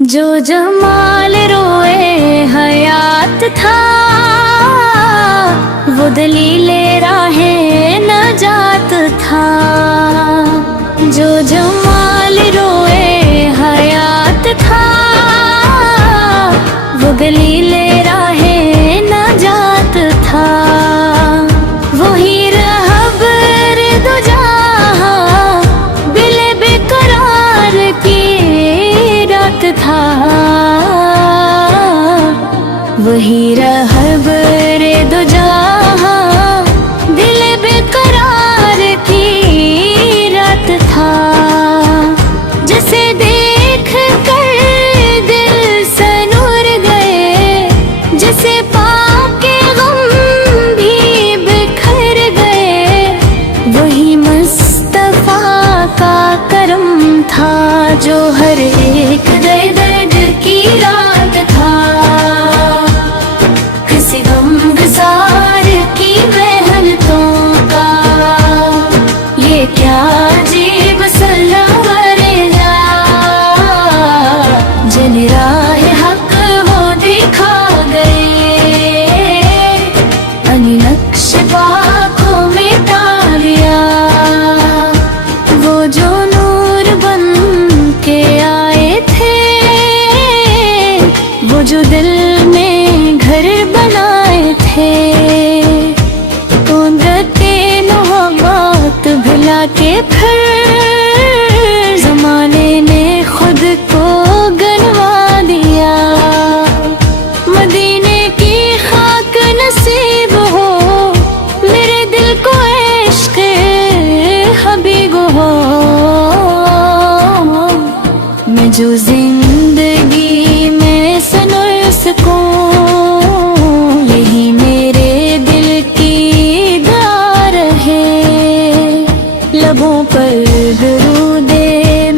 جو جمال روئے حیات تھا وہ دلیل راہ نجات تھا. جو جمال روئے حیات تھا وہ دلیل راہ نجات تھا. وہی رہبر دو جہاں بل بے قرار کی رات تھا. وہی رہبر دو جہاں دل بے قرار کی رات تھا. جسے دیکھ کر دل سنور گئے، جسے پا کے غم بھی بکھر گئے. وہی مصطفیٰ کا کرم تھا جو ہر ایک درد کی رات تھا. کسی غم گسار کی محنتوں کا یہ کیا عجیب سلور جا. جن راہ حق وہ دکھا گئے، ان نقش پاک کو مٹا دیا. وہ جو نور بن کے آئے تھے، وہ جو دل میں گھر بنائے تھے. قدرتے محبت بھلا کے پھر زمانے نے خود کو گنوا دیا. مدینے کی خاک نصیب ہو میرے دل کو عشق حبیب ہو. میں جو زندگی میں سنور سکوں، یہی میرے دل کی دعا رہے. لبوں پر درود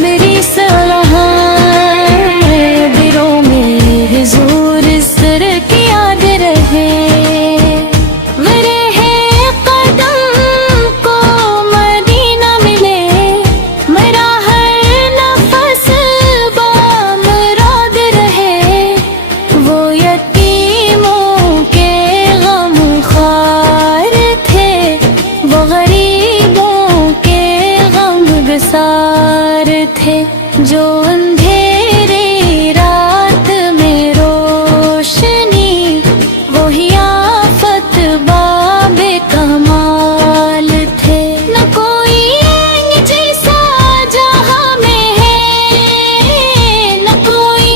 میری صلاح، دلوں میں حضور سر کی یاد رہے. میرے قدم کو مدینہ ملے، میرا ہر نفس بامراد رہے. وہ یتیموں کے غم خوار تھے، وہ غریبوں کے غم گسار تھے. جو اندھیری رات میں روشنی، وہی آفت باب کمال تھے. نہ کوئی ان جیسا جہاں میں ہے، نہ کوئی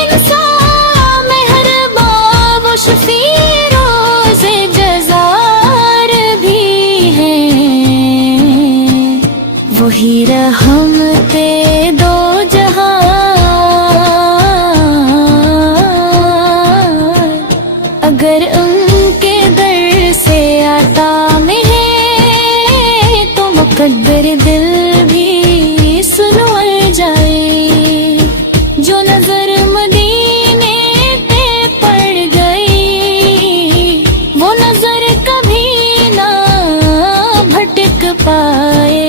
انسان مہربان و شفیع روز جزار بھی ہیں. وہی رحمت دو جہاں، اگر ان کے در سے عطا میں ہے تو مقدر دل بھی سنور جائے. جو نظر مدینے پہ پڑ گئی، وہ نظر کبھی نہ بھٹک پائے.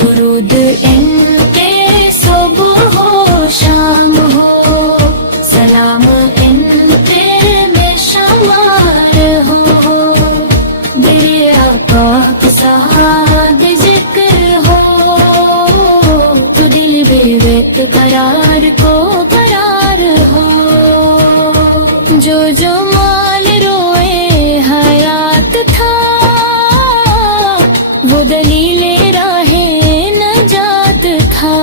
درود ان کے صبح ہو شام ہو، سلام ان پہ میں شمار ہو. میرے آقا کا صاحب ذکر ہو، تو دل بے قرار کو قرار ہو. جو جمال روئے حیات تھا وہ دلیل راہ نجات تھا.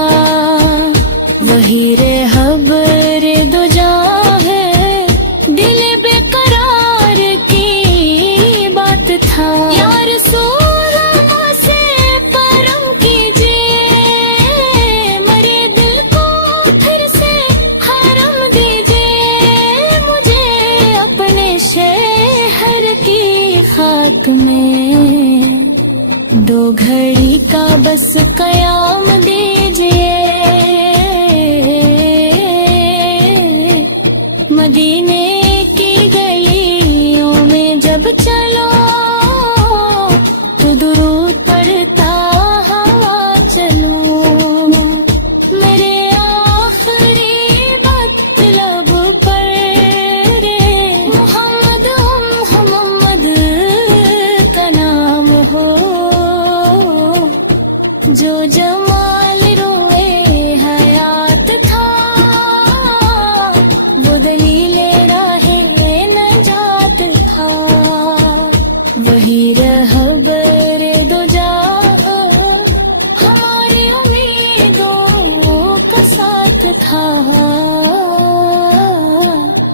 وہی رہبر دو جہاں ہے، دل بے قرار کی بات تھا. یا رسول اللہ سے کرم کیجیے، مرے دل کو پھر سے حرم دیجیے. مجھے اپنے شہر کی خاک میں دو گھڑی کا بس قیام دیجیے. مدینے کی گلیوں میں جب چلو تو درود پڑھتا ہوا چلو. میرے جو جم